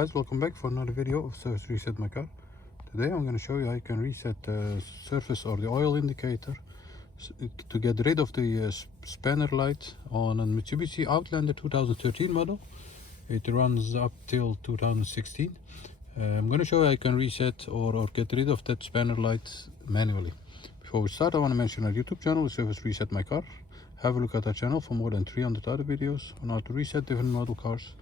Guys, welcome back for another video of Service Reset My Car. Today I'm going to show you how you can reset the surface or the oil indicator to get rid of the spanner light on a Mitsubishi Outlander 2013 model. It runs up till 2016. I'm going to show you how you can reset or get rid of that spanner light manually. Before we start, I want to mention our YouTube channel, Service Reset My Car. Have a look at our channel for more than 300 other videos on how to reset different model cars.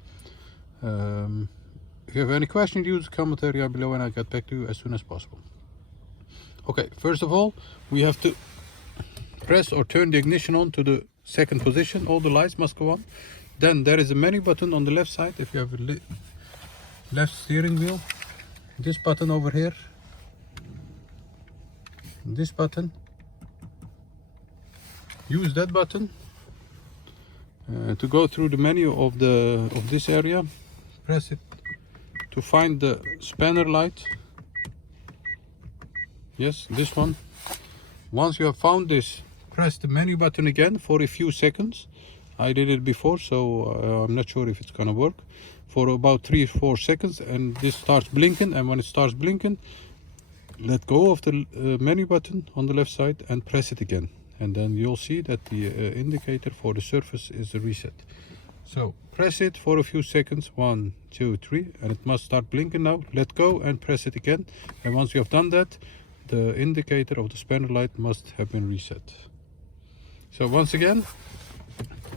If you have any questions, use the comment area below and I'll get back to you as soon as possible. Okay, first of all, we have to press or turn the ignition on to the second position. All the lights must go on. Then there is a menu button on the left side if you have a left steering wheel. This button over here. This button. Use that button to go through the menu of this area. Press it to find the spanner light. Yes, this one. Once you have found this, press the menu button again for a few seconds. I did it before, so I'm not sure if it's gonna work. For about 3 or 4 seconds, and this starts blinking, and when it starts blinking, let go of the menu button on the left side and press it again, and then you'll see that the indicator for the surface is reset. So press it for a few seconds, 1, 2, 3, and it must start blinking now. Let go and press it again, and once you have done that, the indicator of the spanner light must have been reset. So once again,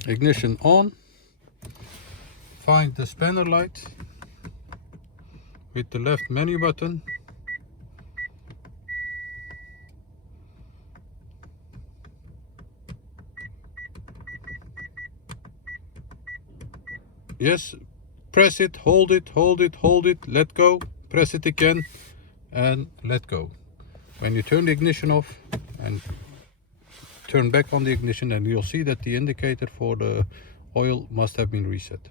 ignition on, find the spanner light with the left menu button, yes, press it, hold it, hold it, hold it, let go, press it again and let go. When you turn the ignition off and turn back on the ignition, then you'll see that the indicator for the oil must have been reset.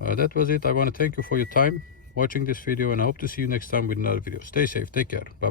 That was it. I want to thank you for your time watching this video, and I hope to see you next time with another video. Stay safe, take care, bye.